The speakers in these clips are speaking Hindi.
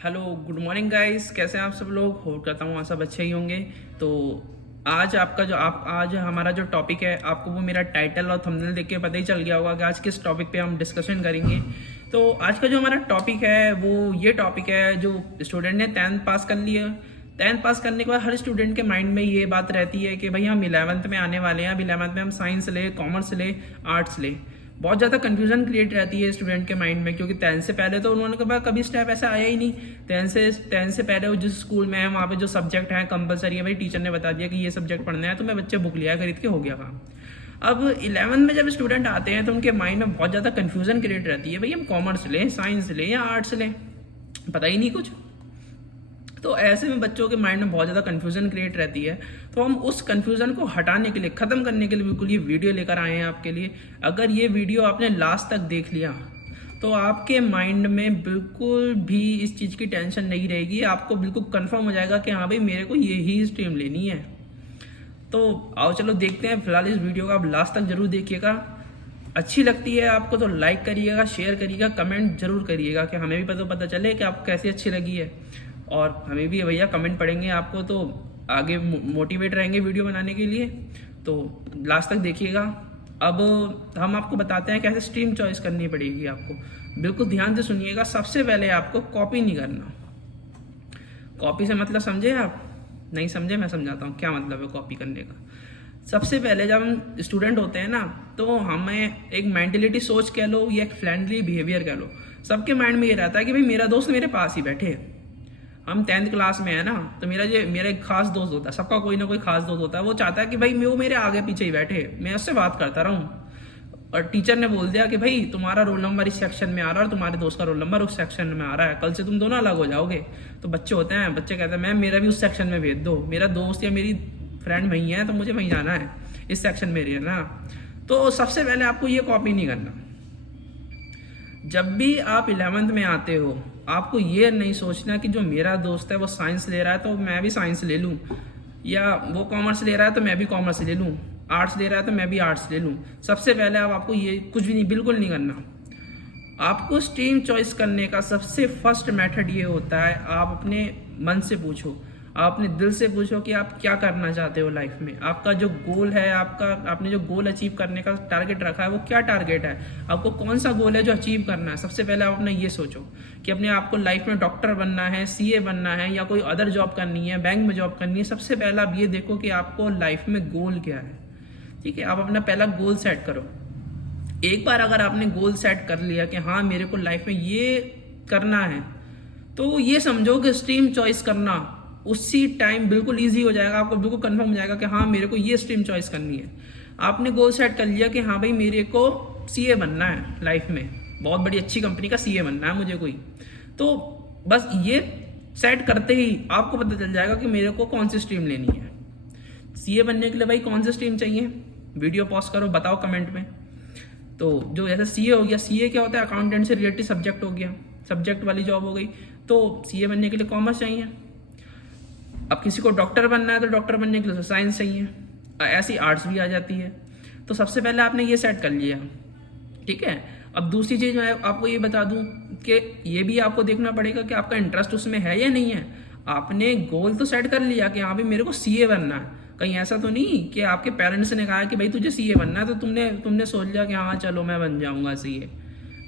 हेलो गुड मॉर्निंग गाइस, कैसे हैं आप सब लोग। होप करता हूँ आप सब अच्छे ही होंगे। तो आज आपका जो आप आज हमारा जो टॉपिक है, आपको वो मेरा टाइटल और थंबनेल देख के पता ही चल गया होगा कि आज किस टॉपिक पे हम डिस्कशन करेंगे। तो आज का जो हमारा टॉपिक है वो ये टॉपिक है, जो स्टूडेंट ने 10th पास कर लिया। 10th पास करने के बाद हर स्टूडेंट के माइंड में ये बात रहती है कि भाई हम 11th में आने वाले हैं, अब 11th में हम साइंस ले, कॉमर्स ले, आर्ट्स ले। बहुत ज़्यादा कन्फ्यूजन क्रिएट रहती है स्टूडेंट के माइंड में, क्योंकि 10th से पहले तो उन्होंने कभी स्टेप ऐसा आया ही नहीं। 10th से पहले वो जिस स्कूल में है वहाँ पे जो सब्जेक्ट है कंपलसरी है, भाई टीचर ने बता दिया कि ये सब्जेक्ट पढ़ना है, तो मैं बच्चे बुक लिया खरीद के हो गया काम। अब 11th में जब स्टूडेंट आते हैं तो उनके माइंड में बहुत ज़्यादा कन्फ्यूजन क्रिएट रहती है, भाई हम कॉमर्स लें, साइंस लें या आर्ट्स लें, पता ही नहीं कुछ। तो ऐसे में बच्चों के माइंड में बहुत ज़्यादा कन्फ्यूजन क्रिएट रहती है। तो हम उस कन्फ्यूजन को हटाने के लिए, ख़त्म करने के लिए बिल्कुल ये वीडियो लेकर आए हैं आपके लिए। अगर ये वीडियो आपने लास्ट तक देख लिया तो आपके माइंड में बिल्कुल भी इस चीज़ की टेंशन नहीं रहेगी। आपको बिल्कुल कंफर्म हो जाएगा कि हाँ भाई मेरे को ये ही स्ट्रीम लेनी है। तो आओ चलो देखते हैं। फिलहाल इस वीडियो को आप लास्ट तक जरूर देखिएगा। अच्छी लगती है आपको तो लाइक करिएगा, शेयर करिएगा, कमेंट जरूर करिएगा कि हमें भी पता चले कि आपको कैसी अच्छी लगी है। और हमें भी भैया कमेंट पढ़ेंगे आपको तो आगे मोटिवेट रहेंगे वीडियो बनाने के लिए। तो लास्ट तक देखिएगा। अब हम आपको बताते हैं कैसे स्ट्रीम चॉइस करनी पड़ेगी आपको। बिल्कुल ध्यान से सुनिएगा। सबसे पहले आपको कॉपी नहीं करना। कॉपी से मतलब समझे आप? नहीं समझे? मैं समझाता हूँ क्या मतलब है कॉपी करने का। सबसे पहले जब हम स्टूडेंट होते हैं ना, तो हमें एक मेंटेलिटी सोच कह लो या एक फ्रेंडली बिहेवियर कह लो, सबके माइंड में ये रहता है कि भाई मेरा दोस्त मेरे पास ही बैठे। हम 10th क्लास में है ना, तो मेरा एक खास दोस्त होता है। सबका कोई ना कोई खास दोस्त होता है। वो चाहता है कि भाई वो मेरे आगे पीछे ही बैठे, मैं उससे बात करता रहूं। और टीचर ने बोल दिया कि भाई तुम्हारा रोल नंबर इस सेक्शन में आ रहा है और तुम्हारे दोस्त का रोल नंबर उस सेक्शन में आ रहा है, कल से तुम दोनों अलग हो जाओगे। तो बच्चे होते हैं, बच्चे कहते हैं मैम मेरा भी उस सेक्शन में भेज दो, मेरा दोस्त या मेरी फ्रेंड वहीं है तो मुझे वहीं जाना है, इस सेक्शन में रहना। तो सबसे पहले आपको ये कॉपी नहीं करना। जब भी आप 11th में आते हो, आपको ये नहीं सोचना कि जो मेरा दोस्त है वो साइंस ले रहा है तो मैं भी साइंस ले लूँ, या वो कॉमर्स ले रहा है तो मैं भी कॉमर्स ले लूँ, आर्ट्स ले रहा है तो मैं भी आर्ट्स ले लूँ। सबसे पहले आपको ये कुछ भी नहीं, बिल्कुल नहीं करना। आपको स्ट्रीम चॉइस करने का सबसे फर्स्ट मेथड ये होता है, आप अपने मन से पूछो, आप अपने दिल से पूछो कि आप क्या करना चाहते हो लाइफ में। आपका जो गोल है, आपने जो गोल अचीव करने का टारगेट रखा है वो क्या टारगेट है, आपको कौन सा गोल है जो अचीव करना है। सबसे पहले आप अपना ये सोचो कि अपने आपको लाइफ में डॉक्टर बनना है, सीए बनना है, या कोई अदर जॉब करनी है, बैंक में जॉब करनी है। सबसे पहले आप ये देखो कि आपको लाइफ में गोल क्या है। ठीक है, आप अपना पहला गोल सेट करो। एक बार अगर आपने गोल सेट कर लिया कि हाँ मेरे को लाइफ में ये करना है, तो ये समझो कि स्ट्रीम चॉइस करना उसी टाइम बिल्कुल इजी हो जाएगा। आपको बिल्कुल कंफर्म हो जाएगा कि हाँ मेरे को ये स्ट्रीम चॉइस करनी है। आपने गोल सेट कर लिया कि हाँ भाई मेरे को सीए बनना है, लाइफ में बहुत बड़ी अच्छी कंपनी का सीए बनना है मुझे कोई। तो बस ये सेट करते ही आपको पता चल जाएगा कि मेरे को कौन सी स्ट्रीम लेनी है। सीए बनने के लिए भाई कौन सी स्ट्रीम चाहिए, वीडियो पॉज करो, बताओ कमेंट में। तो जो जैसे सीए हो गया, सीए क्या होता है, अकाउंटेंट से रिलेटेड सब्जेक्ट हो गया, सब्जेक्ट वाली जॉब हो गई। तो सीए बनने के लिए कॉमर्स चाहिए। अब किसी को डॉक्टर बनना है तो डॉक्टर बनने के लिए साइंस चाहिए, ऐसी आर्ट्स भी आ जाती है। तो सबसे पहले आपने ये सेट कर लिया, ठीक है। अब दूसरी चीज़ मैं आपको ये बता दूं कि ये भी आपको देखना पड़ेगा कि आपका इंटरेस्ट उसमें है या नहीं है। आपने गोल तो सेट कर लिया कि हाँ भाई मेरे को सीए बनना है, कहीं ऐसा तो नहीं कि आपके पेरेंट्स ने कहा कि भाई तुझे सीए बनना है तो तुमने सोच लिया कि हाँ चलो मैं बन जाऊंगा सीए।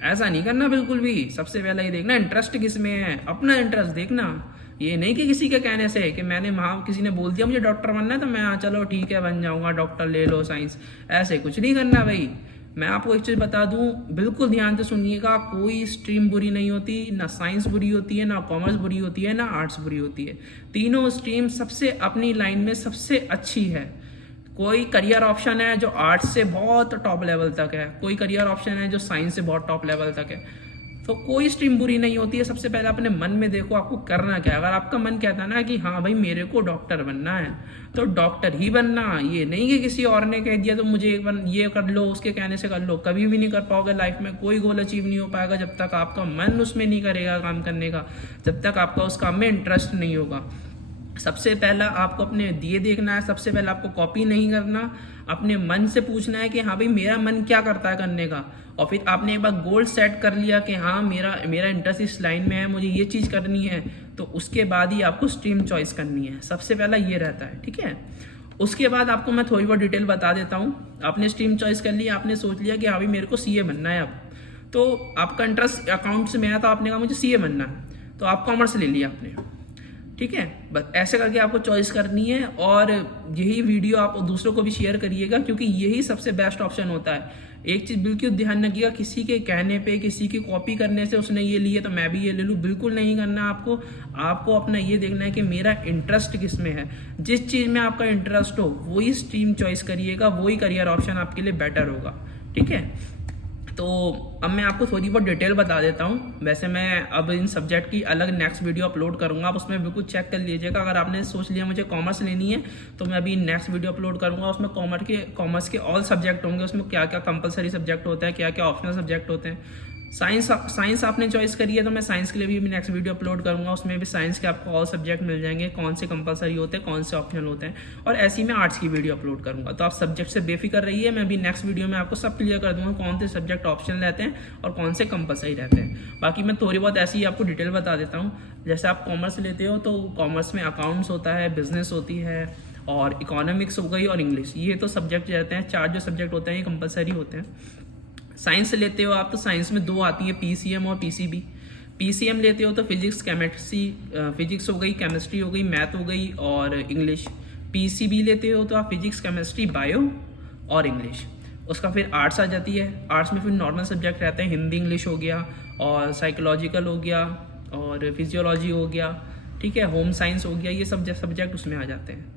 ऐसा नहीं करना बिल्कुल भी। सबसे पहले ये देखना इंटरेस्ट किस में है, अपना इंटरेस्ट देखना। ये नहीं कि किसी के कहने से कि मैंने वहाँ किसी ने बोल दिया मुझे डॉक्टर बनना है तो मैं चलो ठीक है बन जाऊंगा, डॉक्टर ले लो साइंस, ऐसे कुछ नहीं करना भाई। मैं आपको एक चीज़ बता दूं, बिल्कुल ध्यान से सुनिएगा, कोई स्ट्रीम बुरी नहीं होती, ना साइंस बुरी होती है, ना कॉमर्स बुरी होती है, ना आर्ट्स बुरी होती है। तीनों स्ट्रीम सबसे अपनी लाइन में सबसे अच्छी है। कोई करियर ऑप्शन है जो आर्ट्स से बहुत टॉप लेवल तक है, कोई करियर ऑप्शन है जो साइंस से बहुत टॉप लेवल तक है। तो कोई स्ट्रीम बुरी नहीं होती है। सबसे पहले अपने मन में देखो आपको करना क्या है। अगर आपका मन कहता है ना कि हाँ भाई मेरे को डॉक्टर बनना है तो डॉक्टर ही बनना, ये नहीं कि किसी और ने कह दिया तो मुझे ये कर लो, उसके कहने से कर लो। कभी भी नहीं कर पाओगे लाइफ में, कोई गोल अचीव नहीं हो पाएगा जब तक आपका मन उसमें नहीं करेगा काम करने का, जब तक आपका उस काम में इंटरेस्ट नहीं होगा। सबसे पहला आपको अपने दिए देखना है, सबसे पहला आपको कॉपी नहीं करना, अपने मन से पूछना है कि हाँ भाई मेरा मन क्या करता है करने का। और फिर आपने एक बार गोल सेट कर लिया कि हाँ मेरा मेरा इंटरेस्ट इस लाइन में है, मुझे ये चीज़ करनी है, तो उसके बाद ही आपको स्ट्रीम चॉइस करनी है। सबसे पहला ये रहता है, ठीक है। उसके बाद आपको मैं थोड़ी बहुत डिटेल बता देता हूँ। आपने स्ट्रीम चॉइस कर ली, आपने सोच लिया कि हाँ भाई मेरे को सीए बनना है अब, तो आपका इंटरेस्ट अकाउंट्स में है, तो आपने कहा मुझे सीए बनना है, तो आप कॉमर्स ले लिया आपने, ठीक है। बस ऐसे करके आपको चॉइस करनी है, और यही वीडियो आप दूसरों को भी शेयर करिएगा, क्योंकि यही सबसे बेस्ट ऑप्शन होता है। एक चीज़ बिल्कुल ध्यान रखिएगा, किसी के कहने पे, किसी की कॉपी करने से उसने ये लिए तो मैं भी ये ले लूँ, बिल्कुल नहीं करना आपको। आपको अपना ये देखना है कि मेरा इंटरेस्ट किस में है। जिस चीज़ में आपका इंटरेस्ट हो वही स्ट्रीम चॉइस करिएगा, वही करियर ऑप्शन आपके लिए बेटर होगा, ठीक है। तो अब मैं आपको थोड़ी बहुत डिटेल बता देता हूँ। वैसे मैं अब इन सब्जेक्ट की अलग नेक्स्ट वीडियो अपलोड करूँगा, आप उसमें बिल्कुल चेक कर लीजिएगा। अगर आपने सोच लिया मुझे कॉमर्स लेनी है, तो मैं अभी नेक्स्ट वीडियो अपलोड करूँगा, उसमें कॉमर्स के ऑल सब्जेक्ट होंगे, उसमें क्या क्या कंपलसरी सब्जेक्ट होता है, क्या क्या ऑप्शनल सब्जेक्ट होते हैं। साइंस आपने चॉइस करी है, तो मैं साइंस के लिए भी नेक्स्ट वीडियो अपलोड करूँगा, उसमें भी साइंस के आपको ऑल सब्जेक्ट मिल जाएंगे, कौन से कंपलसरी होते हैं, कौन से ऑप्शनल होते हैं। और ऐसे ही मैं आर्ट्स की वीडियो अपलोड करूँगा, तो आप सब्जेक्ट से बेफिक्र रहिए। मैं भी नेक्स्ट वीडियो में आपको सब क्लियर कर दूँगा कौन से सब्जेक्ट ऑप्शनल रहते हैं और कौन से कंपलसरी रहते हैं। बाकी मैं थोड़ी बहुत ऐसी ही आपको डिटेल बता देता हूँ। जैसे आप कॉमर्स लेते हो तो कॉमर्स में अकाउंट्स होता है, बिजनेस होती है, और इकोनॉमिक्स हो गई, और इंग्लिश, ये तो सब्जेक्ट रहते हैं। 4 जो सब्जेक्ट होते हैं ये कंपलसरी होते हैं। साइंस लेते हो आप तो साइंस में 2 आती है, पीसीएम और पीसीबी। पीसीएम लेते हो तो फिजिक्स केमिस्ट्री, फिजिक्स हो गई, केमिस्ट्री हो गई, मैथ हो गई और इंग्लिश। पीसीबी लेते हो तो आप फिजिक्स, केमिस्ट्री, बायो और इंग्लिश। उसका फिर आर्ट्स आ जाती है। आर्ट्स में फिर नॉर्मल सब्जेक्ट रहते हैं, हिंदी इंग्लिश हो गया, और साइकोलॉजिकल हो गया, और फिजियोलॉजी हो गया, ठीक है, होम साइंस हो गया, ये सब सब्जेक्ट उसमें आ जाते हैं।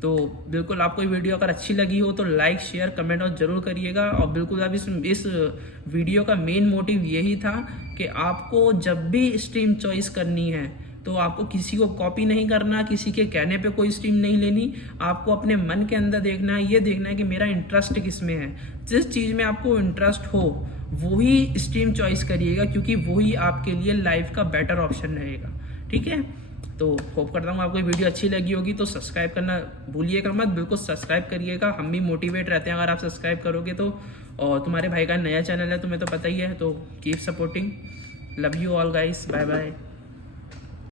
तो बिल्कुल आपको ये वीडियो अगर अच्छी लगी हो तो लाइक, शेयर, कमेंट और ज़रूर करिएगा। और बिल्कुल अब इस वीडियो का मेन मोटिव यही था कि आपको जब भी स्ट्रीम चॉइस करनी है तो आपको किसी को कॉपी नहीं करना, किसी के कहने पे कोई स्ट्रीम नहीं लेनी। आपको अपने मन के अंदर देखना है, ये देखना है कि मेरा इंटरेस्ट किस में है। जिस चीज़ में आपको इंटरेस्ट हो वही स्ट्रीम चॉइस करिएगा, क्योंकि वही आपके लिए लाइफ का बेटर ऑप्शन रहेगा, ठीक है। तो होप करता हूँ आपको ये वीडियो अच्छी लगी होगी, तो सब्सक्राइब करना भूलिएगा मत, बिल्कुल सब्सक्राइब करिएगा। हम भी मोटिवेट रहते हैं अगर आप सब्सक्राइब करोगे तो। और तुम्हारे भाई का नया चैनल है, तुम्हें तो पता ही है, तो keep supporting. Love you all guys, bye bye.